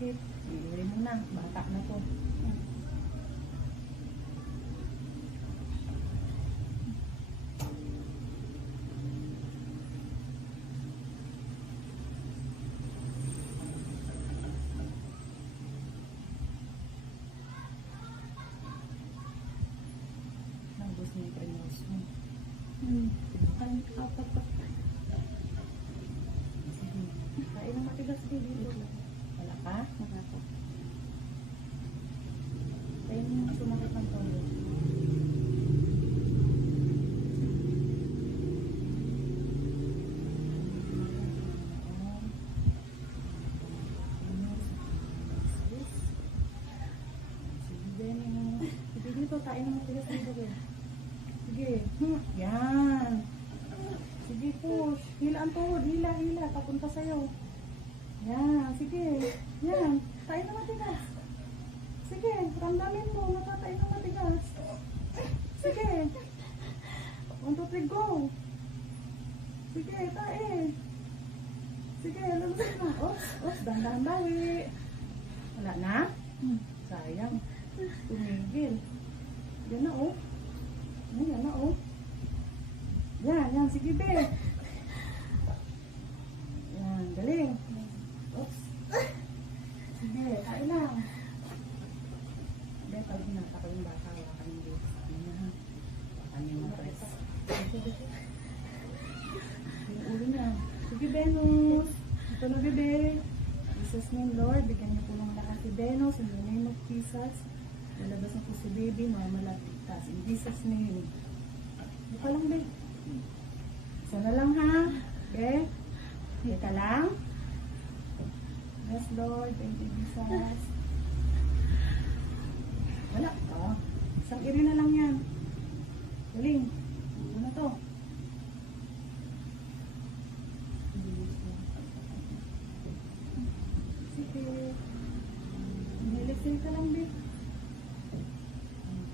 sakit. Iuwi mo na. Bata na to. Nabos niya yung pinos mo. Ang apat pa. Sige. Kain ng matigas din dito. Wala pa? Wala pa. Kain yung sumakit ng tono. Sige dito, kain ng matigas dito. Sige. Yan. Sige, push. Hila ang tuhod. Hila. Papunta sa'yo. Yan. Sige. Yan. Tayo na matigas. Sige. Ramdamin mo. Natatay na matigas. Sige. 1, 2, 3, go. Sige. Tae. Sige. Lulusin na. Oops. Dahan-dahan bawi. Wala na? Sayang. Tumigil. Yan na, oh. Yan na, oh. Yan. Sige, be. Yan, galing. Oops. Sige, kain lang. Be, pag hinata ko yung bata, wala ka yung dito. Ano yung press? Yung ulo niya. Sige, Venus. Ito na, bebe. Jesus name, Lord. Bigyan niyo po ng lakas si Venus. In the name of Jesus. Lalabas na po si baby. Mamaligtas. In Jesus name. Buka lang, be. Isa na lang, ha? Be. Hita lang. Yes, Lord. Thank you, Jesus. Wala. Oh. Isang iri na lang yan. Galing. Ito na to. Sige. Nilisay ka lang, be.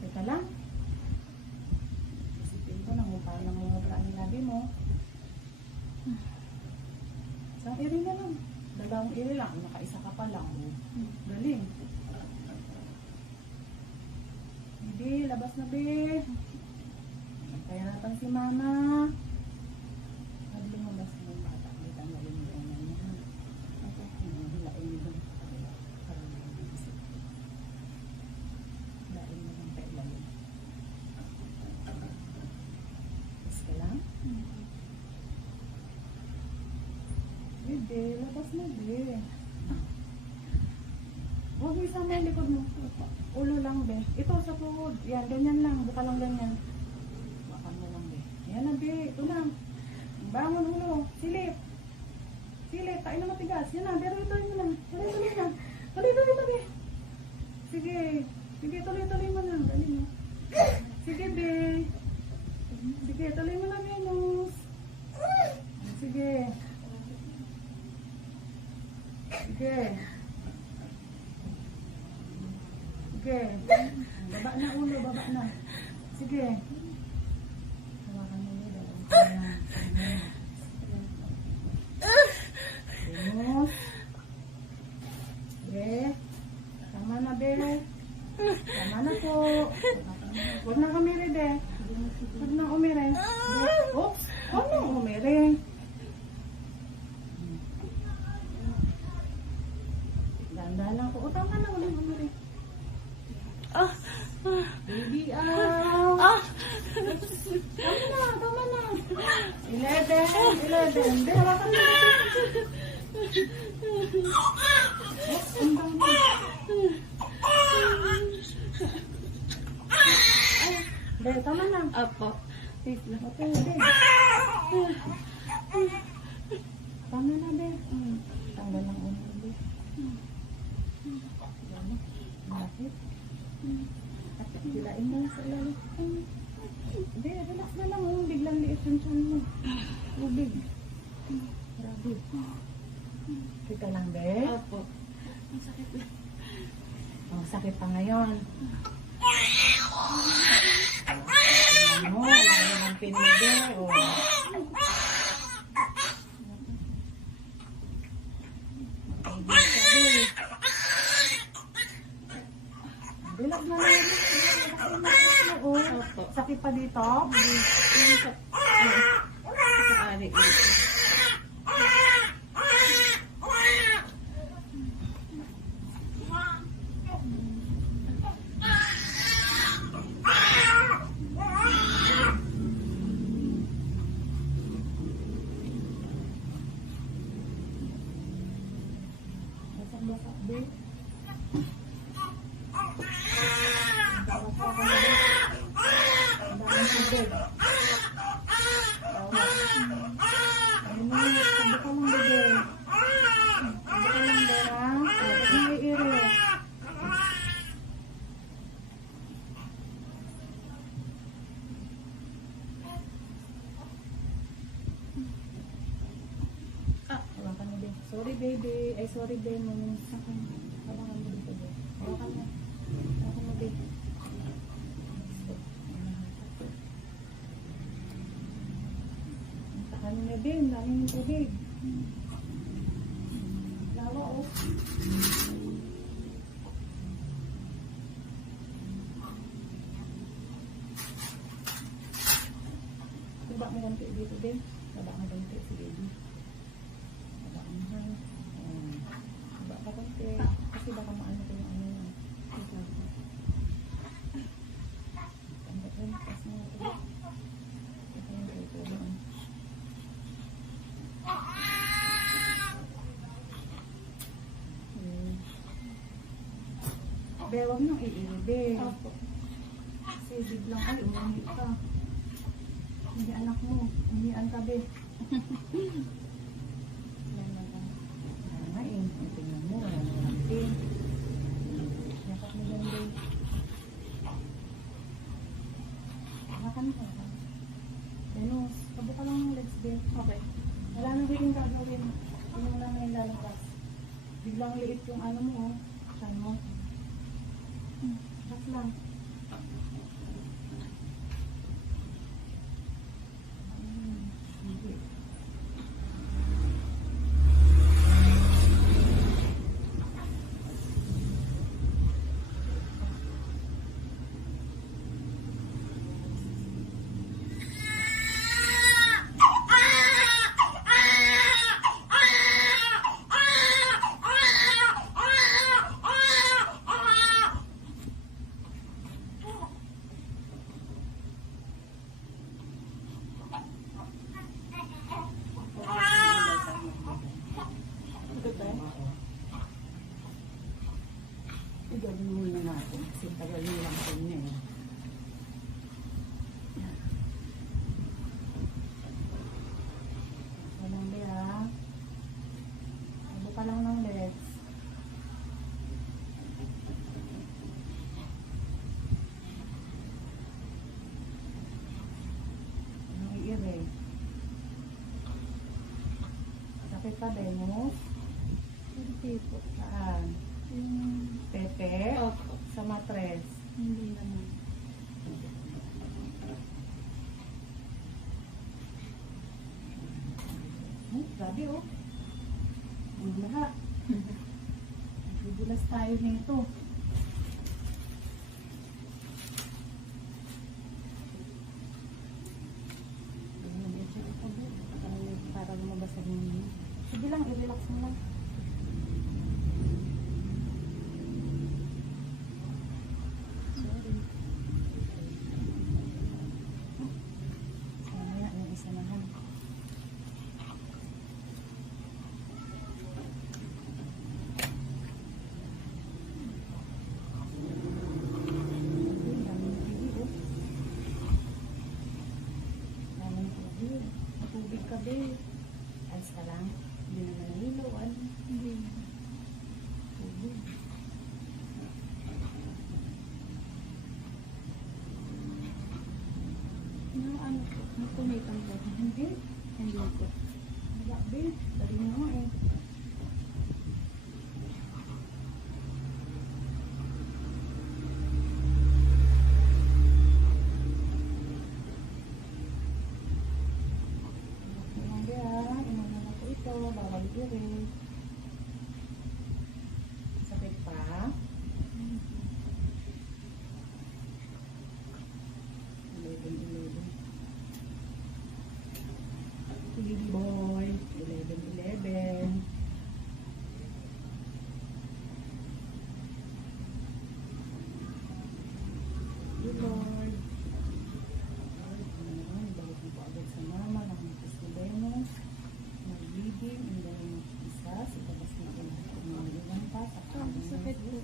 Teka lang. Isipin ko, nangupahan ng mga ang labi mo. Isang iri na lang. Dalawang iri lang. Nakaisa ka pa lang. Galing. Be, labas na, be. Kaya natin si mama. Sabi lumabas na yung bata. Kita na rin yung unan niya. Hilain mo doon. Hilain mo doon pa ilalim. Labas ka lang. Be, labas na, be. Huwag mo isama yung likod mo. Ulo lang, be. Ito sa tuhod. Yan, ganyan lang. Buka lang ganyan. Buka mo lang, be. Yan na, be. Ito lang. Bangon ulo. Silip. Silip. Kain na matigas. Yan na. Pero ituloy mo na. Tuloy na. Tuloy mo, be. Sige. Sige, tuloy mo na. Dali mo. Sige, be. Sige, tuloy mo na, Venus. Sige. Sige. Sige. Baba na ulo, baba na. Sige. Hawakan mo ulo. Venus. Be. Tama na, be. Tama na po. Huwag na umiri, be. Huwag na umiri. Oops. Huwag na umiri. Dahan-dahan lang po. O, tama na. Huwag na umiri. Baby, tama na. 11. Wala ka na. Tama na. Apo. Okay, be. Tama na, be. Tanggal lang ulo, be. Bakit? Hilain mo sa ilalim. Hindi, relax na lang. Biglang liit yung tiyan mo. Ubig. Grabe. Kita lang, be. Apo. Ang sakit na. Ang sakit pa ngayon. Tingnan mo, wala namang pinili. Sabi. pa dito? Yung sa ari. Basak-basak din. Ang daming tubig. Ayun na, sabi ka lang, bebe. Sabi ka lang, Bera. Ba't naiiri? Hawakan mo din. Sorry, baby. Ay, sorry, Demo. Hawakan mo dito, baby. Hawakan mo. Hawakan mo, baby. Ang takan na din. Daming tubig. Lawa, oh. Baba mo ganti dito din. Baba mo ganti si baby. Baba mo ha. Baba ka ganti. Kasi baka maano ko yung ano yun. Tanda ko yun. Pas mo ito. Ito yung ito doon. Be, huwag nang iiri, be. Opo. Kasi biglang, ay, umangi ka. Hindi anak mo. Umian ka, be. Yan lang ka. Kaya nga eh. Tingnan mo. Wala na lang din. Yakap mo lang, be. Hakan ka. Venus, tabo ka lang ng legs, be. Okay. Wala na rin yung gagawin. Yun lang na ilalabas. Biglang liit yung ano mo, oh. Saan mo? Cut lang. Sige. Ito ba? Igawin muna natin kasi tagal nilang po niya eh. Walang be, ha? Tabo ka lang ng legs. Anong iiri? Sakit pa, Venus? Hindi po. Saan? Yung... Pepe? Opo. Sa matres? Hindi naman. Grabe, oh. Ang lahat. Bibilas tayo nito. Para lumabas ang mga. Sige lang, i-relax mo lang. Sorry. Mamaya, yung isa naman. Matubig ka, be. Ayos ka lang. Hindi naman nahilo. Ano? Hindi naman. Tubig. Yung ano po, may tumitang po. Hindi. Hindi po. Wala, be. Dali na nga eh. Ayan, be, ha. Inunan na po ito. Bawal iri. Sakit pa. Ulitin baby boy. 11. Good Lord. Ayan, balik mo po agad sa mama ng Nicodemos. Mag-reading in the name of Jesus. Itabas natin ang mga ilang pa sa Sakit po.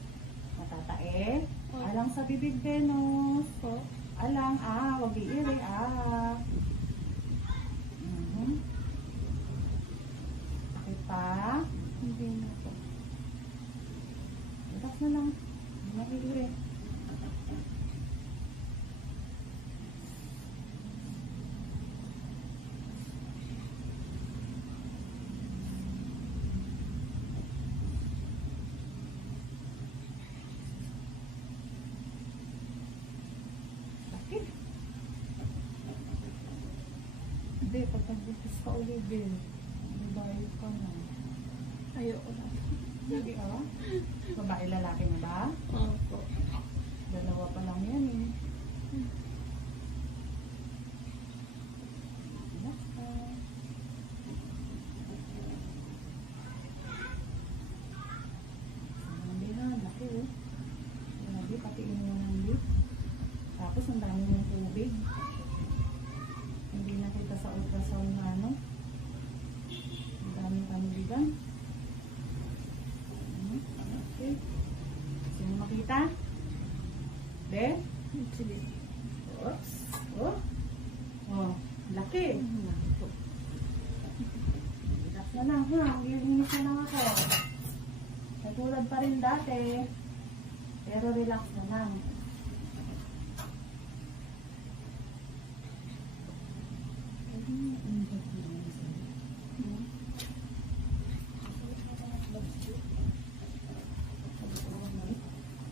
matatae. Alang sa bibig, Venus. Po. Alang, wag iiri, Bakit pa? Hindi na po. Relax na lang. Hindi na iiri. Sakit. Hindi, pag nagbukis ka ulit din. Babayad ka na. Ayoko na. Hindi Babae, lalaki na ba? Opo. Dalawa pa lang yan eh. Relax ka. Hindi na, laki oh. Grabe, pati mo ng lip. Tapos ang dami ng tubig. Hindi nakita sa ultrasound na ano. Ang daming panubigan. Okay. Sino makita? De? Sige. Oops. Oh, laki. Relax na lang ha. Maglilinis na lang ako. Katulad pa rin dati. Pero relax na lang.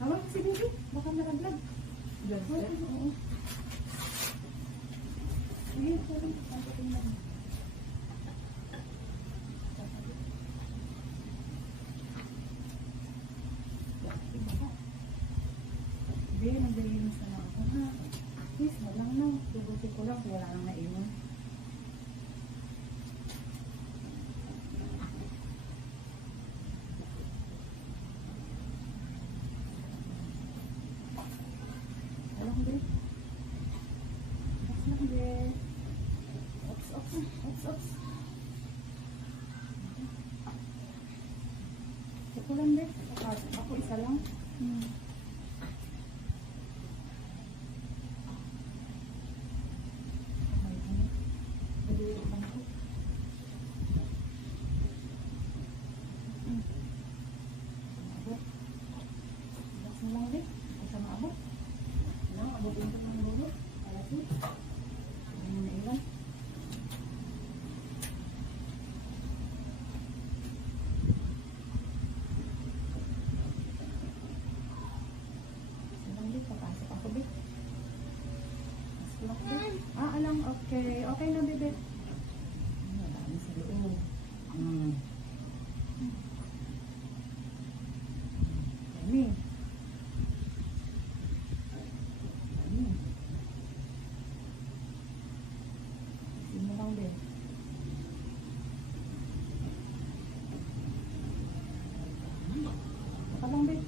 Hawak si baby. Baka naraglag. Oo. Sige, sorry. Pagkating lang. Hindi, naglilinis na lang ako ha. Please, walang na. Tubutin ko lang kung wala nang naiwan. Walang din. Ops lang din. Ops. Ako lang din. Ako isa lang. Alang, okay. Okay na, bebe. Madami sa loob. Dami. Sino lang din. Baka lang din.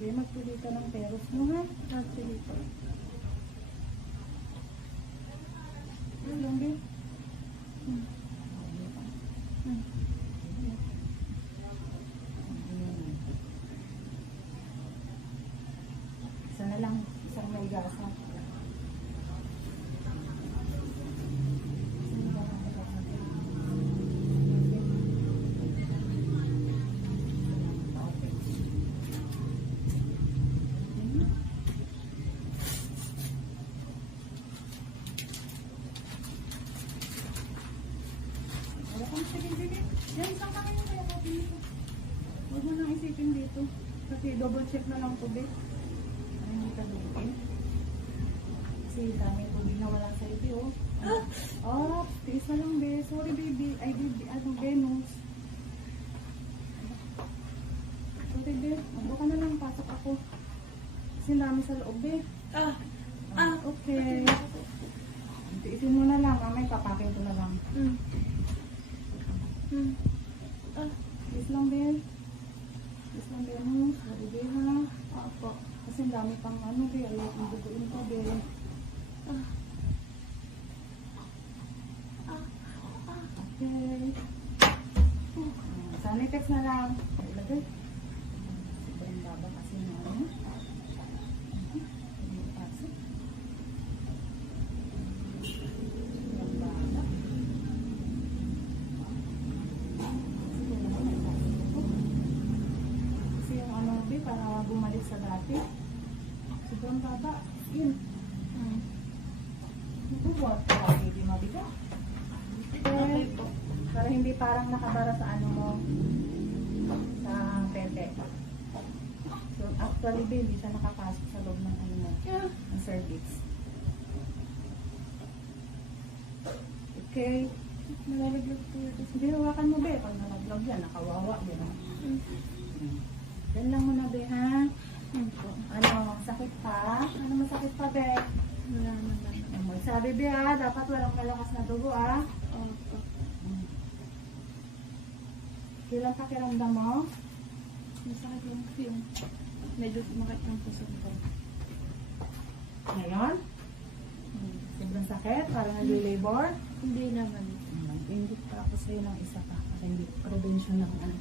Sige, magpili ka ng peros mo, ha? Sige po. Yun lang din. Isa na lang, isang may gasa. Sige. Yan, saan ka kayo kaya natin dito? Huwag mo nang isipin dito. Kasi double check na lang tubig. Ay, hindi ka dumitin. Kasi dami tubig na wala sa iyo. Tiis na lang, be. Sorry, baby. Ay, baby. Venus. sa loob eh. Ah! Okay. Tiisin mo na lang. Mamay papakin ko na lang. Mm. Mm. Please lang, Ben. Please lang, Ben. Sorry, Ben, ha? Opo. Kasi ang dami pang ano, Ben. Ayaw kong duguin ka, Ben. Okay. Sanitex na lang. Ilagay. Sobrang baba kasi na ano. Sobrang baba. Kasi yung ano, Ben, para bumalik sa dati. Sobrang baba. Yun. Bubuhat ka lagi, di mabigat. Okay po. Para hindi parang nakabara sa ano mo, sa pete. So, actually, babe, hindi siya nakapasok sa loob ng ano mo, ng cervix. Okay. Nalalaglag po ito. Sige, hawakan mo, babe. Pag nalaglag yan, nakawawa, di ba? Yan lang muna, babe, ha? Ano, sakit pa? Ano masakit pa, babe? Wala naman. Sabi, babe, ha? Dapat walang malakas na dugo, ha? Opo. Kailan pakiramdam mo? Masakit lang po yung medyo sumakit ng puso ko. Ngayon? Sobrang sakit? Parang nag-labor? Hindi naman. Mag-indit pa ako sa'yo ng isa pa. Para hindi prevention ng ano.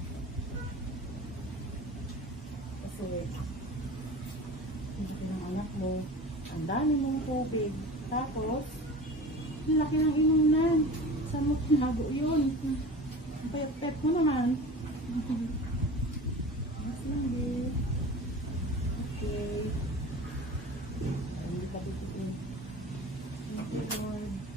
Kasi, hindi ko ng anak mo. Ang dami mong tubig. Tapos, ang laki ng inunan. Saan mo tinago yun? Ang payat-payat mo naman. Mas lang, babe. Okay. Hindi ka bitin. Thank you, Lord.